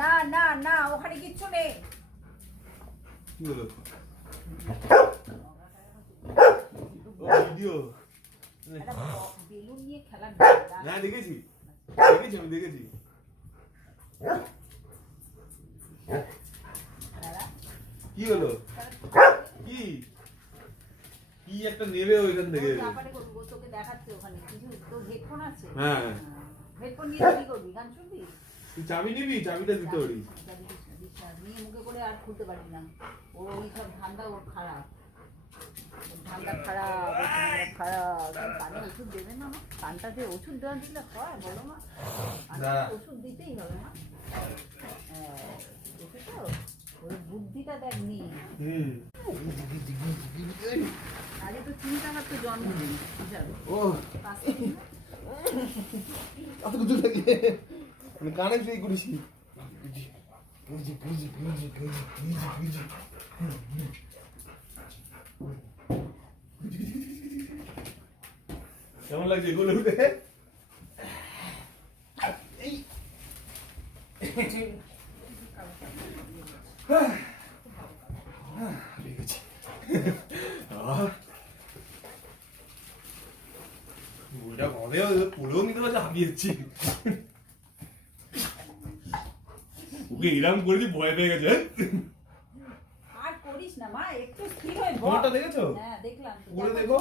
না না না, ওখানে কিচ্ছু নেই। কি হলো? ভিডিও বেলুন নিয়ে খেলা। হ্যাঁ দেখেছি, আমি দেখেছি। কি হলো? কি কি একটা নেবে ওইখান থেকে? তোকে দেখাচ্ছে ওখানে কিছু। তোর হেডফোন আছে? হ্যাঁ, হেডফোন নিয়ে কি করবি? গান শুনবি? তুই চাবি নিবি? চাবিটা দিতে পারি। নিয়ে মুখে করে আর খুলতে পারি না। ওর ওই সব ধান্দা ওর খারাপ। ঠান্ডা খারাপ, ঠান্ডা খারাপ। কানে ওষুধ দেবে না? কানটাতে ওষুধ দেওয়া দিলে হয় বলো না? ওষুধ দিতেই হবে না? দেখেছো ওর বুদ্ধিটা দেখ নি। আগে তো চিন্তা করতে জন্মদিন কানে শুয়ে করেছি। কেমন লাগছে এগুলো উঠে? ওইটা ঘরে পুরো নিতে পারছে, হাবিয়েছি ওকে এরকম করে দিয়ে ভয় পেয়ে গেছে। আর করিস না মা, একটু স্থির হয়ে বল। ফোনটা দেখেছো? হ্যাঁ দেখলাম। পুরো দেখো।